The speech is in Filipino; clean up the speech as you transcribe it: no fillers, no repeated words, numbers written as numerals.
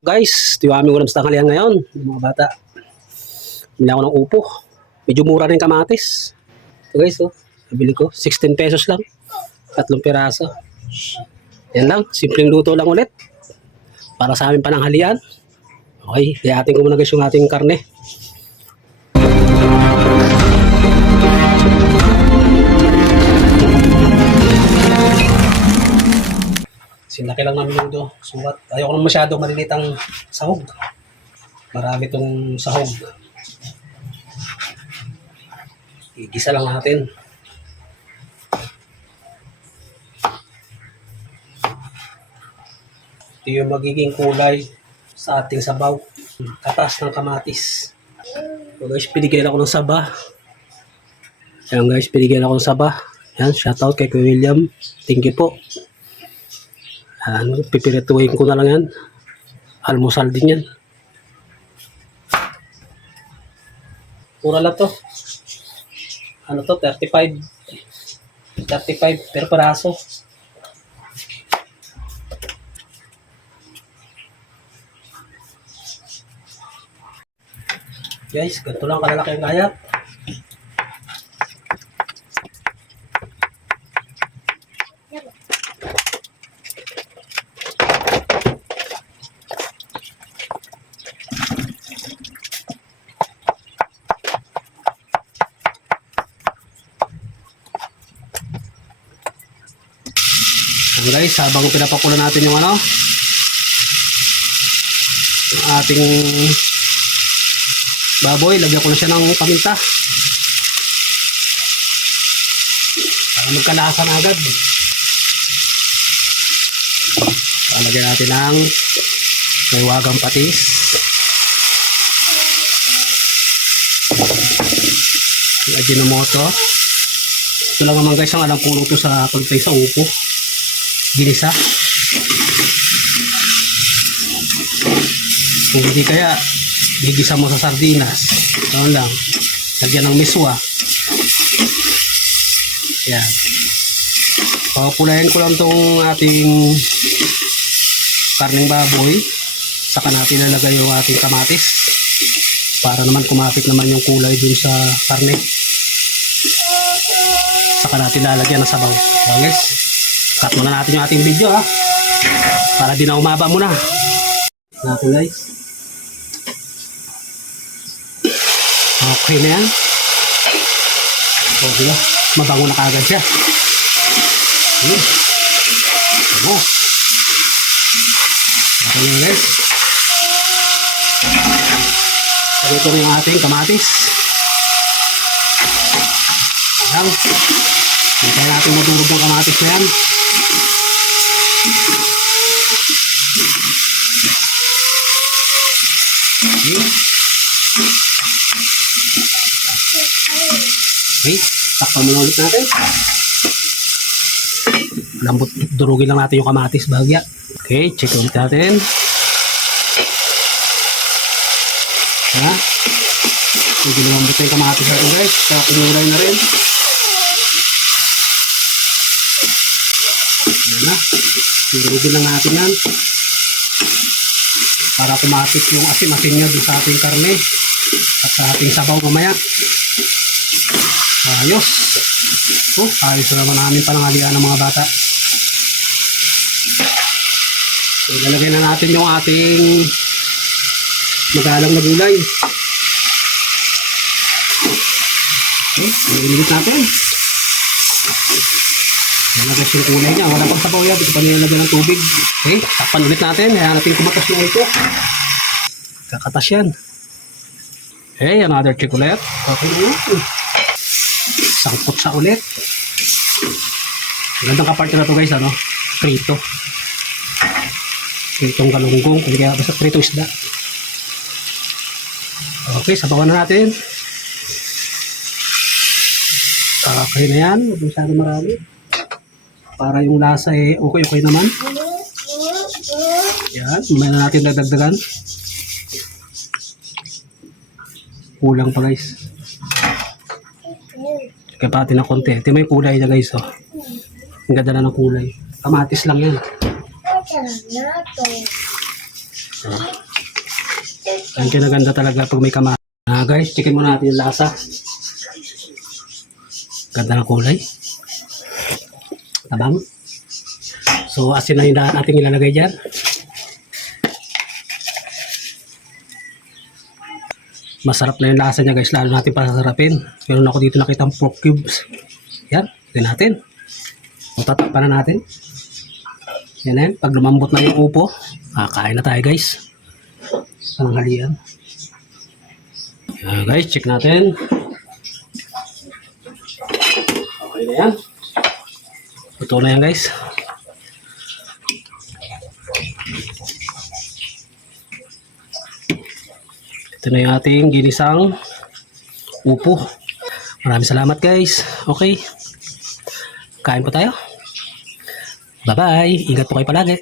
Guys, tiwami ko na sa tanghalian ngayon, mga bata. Bili ako ng upo. Medyo mura rin kamatis. So guys, oh, nabili ko. 16 pesos lang. 3 piraso. Yan lang, simpleng luto lang ulit. Para sa aming pananghalian. Okay, iatin ko muna guys yung ating karne. Sinaki lang namin yung sukat. Ayoko naman masyado maliliit ang sahog. Marami itong sahog. Igisa lang natin. Ito yung magiging kulay sa ating sabaw. Katas ng kamatis. So guys, pinigyan ako ng saba. Ayan guys, pinigyan ako ng saba. Ayan, shoutout kay Kuya William. Thank you po. Pipirituhin ko na lang yan. Almusal din yan. Mura lang to. Ano to? 35 per peraso. Guys, ganito lang kalalaki ang gayat. So guys, habang pinapakulo natin yung yung ating baboy, lagyan ko na siya ng paminta para magkalasa na agad. Lagyan natin ng maywagang patis, yung Ajinomoto. Ito lang naman guys ang alam ko ito sa pagpay sa upo, ginisa. Kung hindi kaya gigisa mo sa sardinas, ito lang, lagyan ng miswa. Yan, papulayan ko lang itong ating karning baboy, saka natin lalagay yung ating kamatis para naman kumapit naman yung kulay dun sa karne. Saka natin lalagyan ng sabaw. So guys, cut muna natin yung ating video para di na umaba muna natin guys. Okay na yan. So diba, mabango na kagad siya. Okay na guys. So ito yung ating kamatis. Ayan. Hintayin natin madurog ng kamatis na yan. Okay, takpan muna ulit natin. Lambot, durugin lang natin yung kamatis bahagya. Okay, check ulit natin. Medyo lumambot na yung kamatis natin guys. Kaya kumulay na rin. Ayan na. Durugin lang natin yan. Para kumapit yung asim-asim niya doon sa ating karne at sa ating sabaw mamaya. Ayos. Ayos na naman namin pananghalian ng mga bata. So, ilalagay na natin yung ating magalang na gulay. Iligit natin. Ilagay yung kulay niya. Wala pang sabaw yan. Ito pa nilalagay ng tubig. Okay, takpan ulit natin. Kaya natin kumatas na ito. Kakatas yan. Okay, another check ulit. Okay na yun. Sangkot sa ulit. Gandang kaparte na ito guys, prito. Pritong galunggong, kaya basta prito isda. Okay, sabawan na natin. Okay na yan, huwag masyado marami. Para yung lasa okay naman. Yan, mamaya na natin dadagdagan. Kulang pa guys. Kaya pati ng konti. Ito may kulay na guys. Ang ganda na ng kulay. Kamatis lang yan. Ang kinaganda talaga pag may kamatis. Guys, checkin muna natin yung lasa. Ganda ng kulay. Tabang. So, asin na yung ating ilalagay dyan. Masarap na yung lasa niya guys. Lalo natin pasasarapin. Meron ako dito nakitang pork cubes. Yan. Tignan natin. Tatakpan na natin. Yan yan. Pag lumambot na yung upo, kakain na tayo guys. Pananghalian. Guys, check natin. Okay na yan. Ito na yan guys. Ito na yung ating ginisang upo. Maraming salamat guys. Okay. Kain po tayo. Bye-bye. Ingat po kayo palagi.